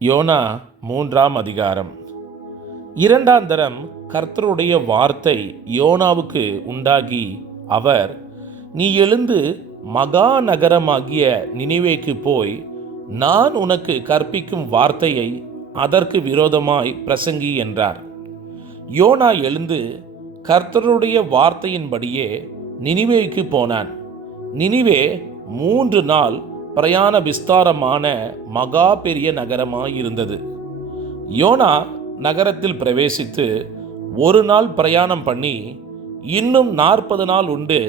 YONO மூன்றாம் அதிகாரம். இரண்டாம் தரம் கர்த்தருடைய வார்த்தை யோனாவுக்கு உண்டாகி அவர் நீ எழுந்து மகா நகரமாகிய நினைவேக்கு போய் நான் உனக்கு கற்பிக்கும் வார்த்தையை அதற்கு விரோதமாய் பிரசங்கி என்றார். யோனா எழுந்து கர்த்தருடைய வார்த்தையின்படியே நினிவேக்கு போனான். நினிவே மூன்று நாள் பிரயாண விஸ்தாரமான மகா பெரிய நகரமாயிருந்தது. யோனா நகரத்தில் பிரவேசித்து ஒரு நாள் பிரயாணம் பண்ணி இன்னும் நாற்பது நாள் உண்டு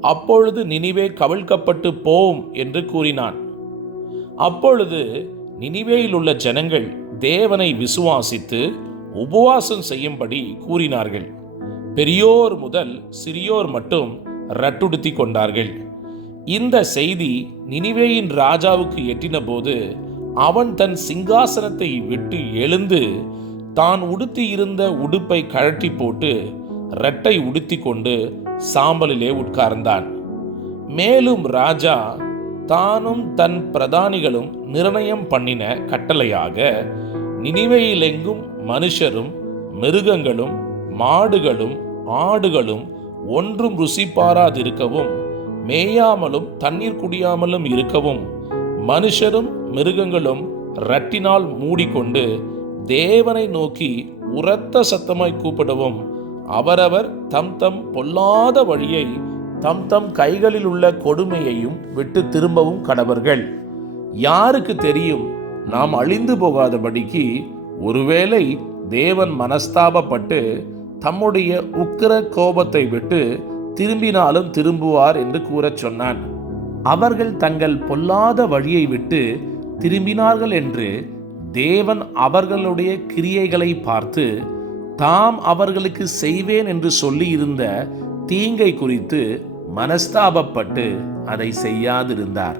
அப்பொழுது நினிவே கவிழ்க்கப்பட்டு போம் என்று கூறினான். அப்பொழுது நினிவேயில் உள்ள ஜனங்கள் தேவனை விசுவாசித்து உபவாசம் செய்யும்படி கூறினார்கள். பெரியோர் முதல் சிறியோர் மட்டும் ரட்டுடுத்தி கொண்டார்கள். இந்த செய்தி நினிவேயின் ராஜாவுக்கு எட்டினபோது அவன் தன் சிங்காசனத்தை விட்டு எழுந்து தான் உடுத்தியிருந்த உடுப்பை கழட்டி போட்டு ரெட்டை உடுத்தி கொண்டு சாம்பலிலே உட்கார்ந்தான். மேலும் ராஜா தானும் தன் பிரதானிகளும் நிர்ணயம் பண்ணின கட்டளையாக நினிவையிலெங்கும் மனுஷரும் மிருகங்களும் மாடுகளும் ஆடுகளும் ஒன்றும் ருசி பாராதிருக்கவும் மேயாமலும் தண்ணீர் குடியாமலும் இருக்கவும் மனுஷரும் மிருகங்களும் ரட்டினால் மூடிக்கொண்டு தேவனை நோக்கி உரத்த சத்தமாய் கூப்பிடவும் அவரவர் தம் தம் பொல்லாத வழியை தம் தம் கைகளில் உள்ள கொடுமையையும் விட்டு திரும்பவும் கடவர்கள். யாருக்கு தெரியும் நாம் அழிந்து போகாதபடிக்கு ஒருவேளை தேவன் மனஸ்தாபப்பட்டு தம்முடைய உக்கிர கோபத்தை விட்டு திரும்பினாலும் திரும்புவார் என்று கூறச் சொன்னான். அவர்கள் தங்கள் பொல்லாத வழியை விட்டு திரும்பினார்கள் என்று தேவன் அவர்களுடைய கிரியைகளை பார்த்து தாம் அவர்களுக்கு செய்வேன் என்று சொல்லியிருந்த தீங்கை குறித்து மனஸ்தாபப்பட்டு அதை செய்யாதிருந்தார்.